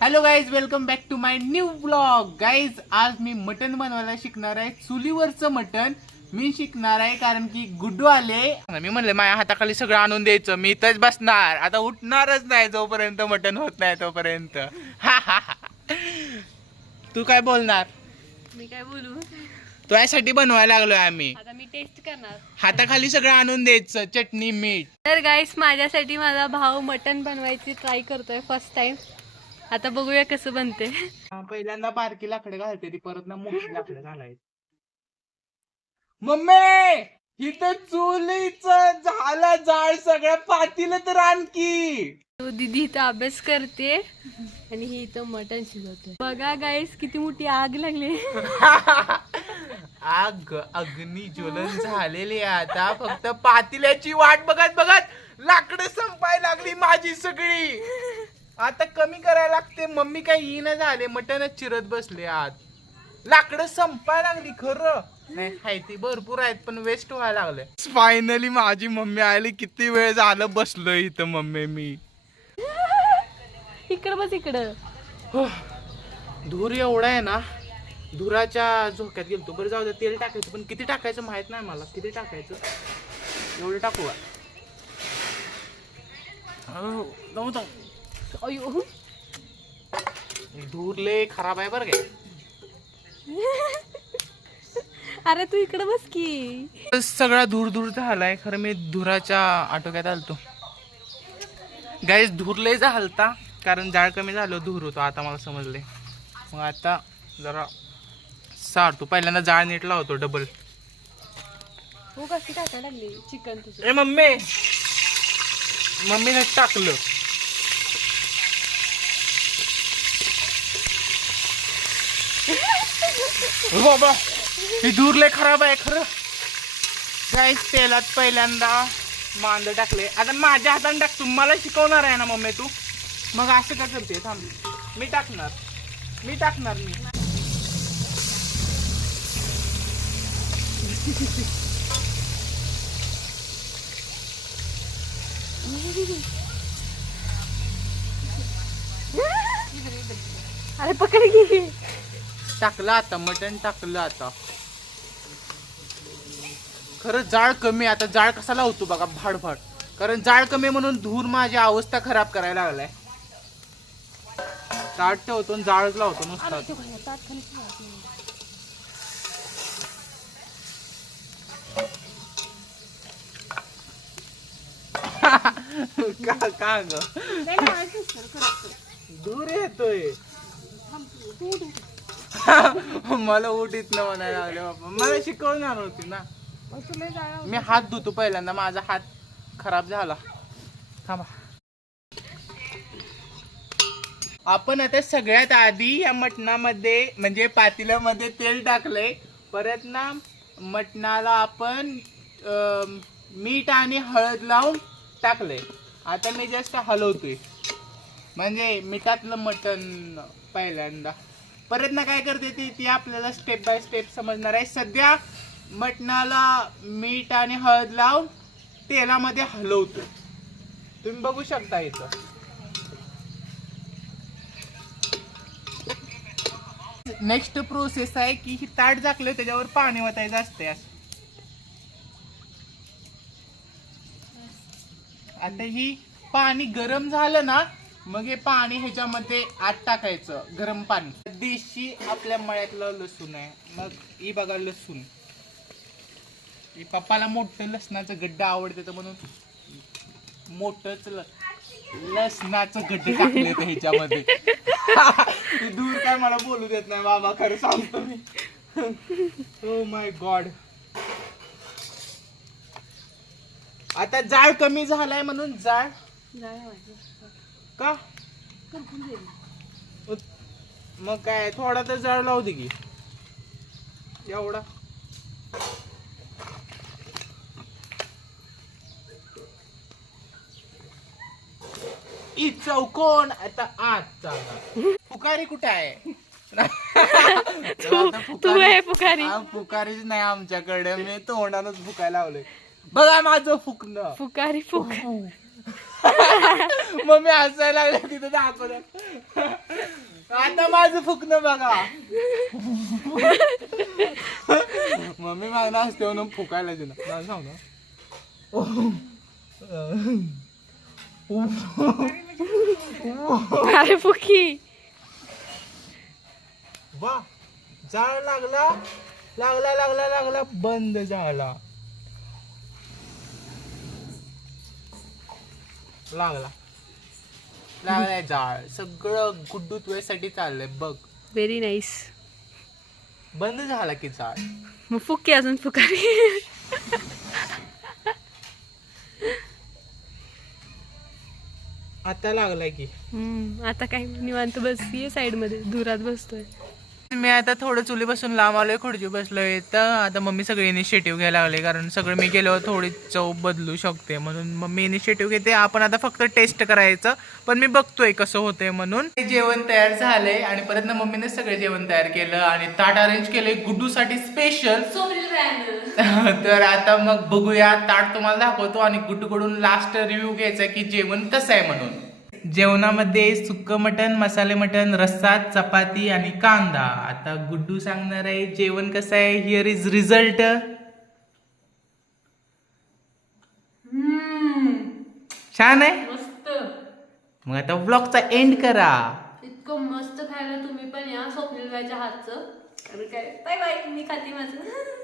Hello guys welcome back to my new blog guys आज मी mutton बनवायला शिकणार आहे. चुलीवरचं मटन मी शिकणार आहे कारण की गुड्डू आले. मी म्हणले माझ्या हाताखाली सगळं आणून द्यायचं. मी इथंच बसणार. आता उठणारच नाही जोपर्यंत मटन होत नाही तोपर्यंत. हा हा हा. तू काय बोलणार? मी काय बोलू? तो यासाठी बनवायला लागलोय आम्ही. आता मी टेस्ट करणार. हाताखाली सगळं आणून द्यायचं. चटणी मीठ. तर गाईस माझ्यासाठी माझा भाऊ मटन बनवायची ट्राय करतोय फर्स्ट टाइम आता बघूया कसं बनते. पहिल्यांदा बारकी लाकडं घालते ती परत ना मोठी लाकडं घालायची. मम्मी इथं चुलीच झालं जाळ सगळ्या पातील तर आणखी तो दिदी इथं अभ्यास करते आणि ही इथं मटन शिजवते. बघा गाईस किती मोठी आग लागली. आग अग्नी ज्वलन झालेली आता. फक्त पातिल्याची वाट बघत बघत लाकडं संपायला लागली माझी सगळी. आता कमी करायला लागते. मम्मी काय येईना झाले. मटनच चिरत बसले आत लाकडं संपायला लागली खरं. नाही. हाय ती भरपूर आहेत पण वेस्ट व्हायला लागले. फायनली माझी मम्मी आली. किती वेळ झालं बसलो इथं मम्मी मी. इकडं बस इकडं. हो. धूर एवढा आहे ना. धुराच्या झोक्यात गेलतो. बरं जाऊ दे तेल टाकायचं. पण किती टाकायचं माहीत नाही मला. किती टाकायचं? एवढं टाकू? अहो, जाऊ जाऊ अयो. धूर लय खराब आहे बरं काय अरे तू इकडं बस की. सगळा धूर धूर झालाय खरं मी धुराच्या आटोक्यात आलतो. गाईस धूर लय झालता कारण जाळ कमी झालं धूर होतो आता मला समजले मग आता जरा सारतो. पहिल्यांदा जाळ नीट लावतो डबल हो कशी टाकायला लागली चिकन तुझं. ए मम्मी! मम्मीने टाकलं. बाबा हे दूर लय खराब आहे खरं. गाईस तेलात पहिल्यांदा मांद टाकले आता माझ्या हाताने टाकतो मला शिकवणार आहे ना मम्मी तू? मग असं का करते थांब. मी टाकणार. मी टाकणार मी अरे पकड घे टाकलं आता मटण टाकलं आता. खरं जाळ कमी. आता जाळ कसा लावतो बघा भाड भाड कारण जाळ कमी म्हणून धूर माझी अवस्था खराब करायला लागलाय. ताट ठेवतो जाळच लावतो नुसता. का का ग? दूर येतोय. मला उठीत न म्हणायला लागले बाबा मला शिकवणार होती ना. मी हात धुतो पहिल्यांदा. माझा हात खराब झाला. थांबा. आपण आता सगळ्यात आधी या मटणामध्ये म्हणजे पातेल्यामध्ये तेल टाकलंय. परत ना मटणाला आपण अं, मीठ आणि हळद लावून टाकलंय. आता मी जस्ट हलवतोय. म्हणजे मिठातलं मटण पहिल्यांदा. प्रयत्न काय करते ती? ती आपल्याला स्टेप बाय स्टेप समजणार आहे. सध्या मटणाला मीठ आणि हळद लावून तेलामध्ये हलवतो तुम्ही बघू शकता इथं. नेक्स्ट प्रोसेस आहे की ही ताट झाकलं त्याच्यावर पाणी वतायचं असते असं. आता ही पाणी गरम झालं ना मग हे पाणी ह्याच्यामध्ये आत टाकायचं गरम पाणी. देशी आपल्या मळ्यातलं लसूण आहे. मग ही बघा लसूण. पप्पाला मोठं लसणाचं गड्डा आवडते तर म्हणून मोठच लसणाचं गड्ड टाकले तर ह्याच्यामध्ये. दूर काय मला बोलू देत नाही बाबा खरं सांगतो मी. हो माय गॉड आता जाळ कमी झालाय म्हणून जाळ का? मग काय थोडा तर जाळ लावू दे की. एवढा. ई चौकोन आता आत चालला फुकारी कुठं आहे? आता तू फुकारी- आहे पुकारी. हा, फुकारीच नाही आमच्याकडे. मी तोंडानच फुकायला लावलंय. बघा माझं फुकणं. पुकारी फुक. मम्मी हसायला लागले तिथं दाखवलं. आता माझं फुकणं बघा. मम्मी मागणं असते म्हणून फुकायला दिलं. मला सांग ना. अरे फुकी. वा जाळ लागला लागला लागला लागला बंद झाला. लागला. लागलाय जाळ सगळं गुड्डू तुझ्यासाठी चाललंय बघ. व्हेरी नाईस बंद झाला की जाळ मग फुकी अजून फुकारी आता लागलाय की. हम्म, आता काय निवांत बसतीये साईडमध्ये. धुरात बसतोय. मी आता थोडं चुलीपासून लांब आलोय खुर्ची बसलोय. तर आता मम्मी सगळे इनिशिएटिव्ह घ्यायला लागले कारण सगळं मी गेल्यावर थोडी चव बदलू शकते म्हणून मम्मी इनिशिएटिव्ह घेते. आपण आता फक्त टेस्ट करायचं पण मी बघतोय कसं होतंय म्हणून. जेवण तयार झालंय आणि परत ना मम्मीने सगळे जेवण तयार केलं आणि ताट अरेंज केलंय गुड्डूसाठी स्पेशल तर आता मग बघूया ताट तुम्हाला दाखवतो आणि गुड्डूकडून लास्ट रिव्ह्यू घ्यायचा की जेवण कसं आहे म्हणून. जेवणामध्ये सुक्क मटन मसाले मटन रस्सा चपाती आणि कांदा. आता गुड्डू सांगणार आहे जेवण कसं आहे? हिअर इज रिझल्ट छान आहे? मस्त. मग आता ब्लॉगचा एंड करा. इतकं मस्त खायला तुम्ही पण या स्वप्नील हातचं. काय? बाय बाय मी खाते माझं.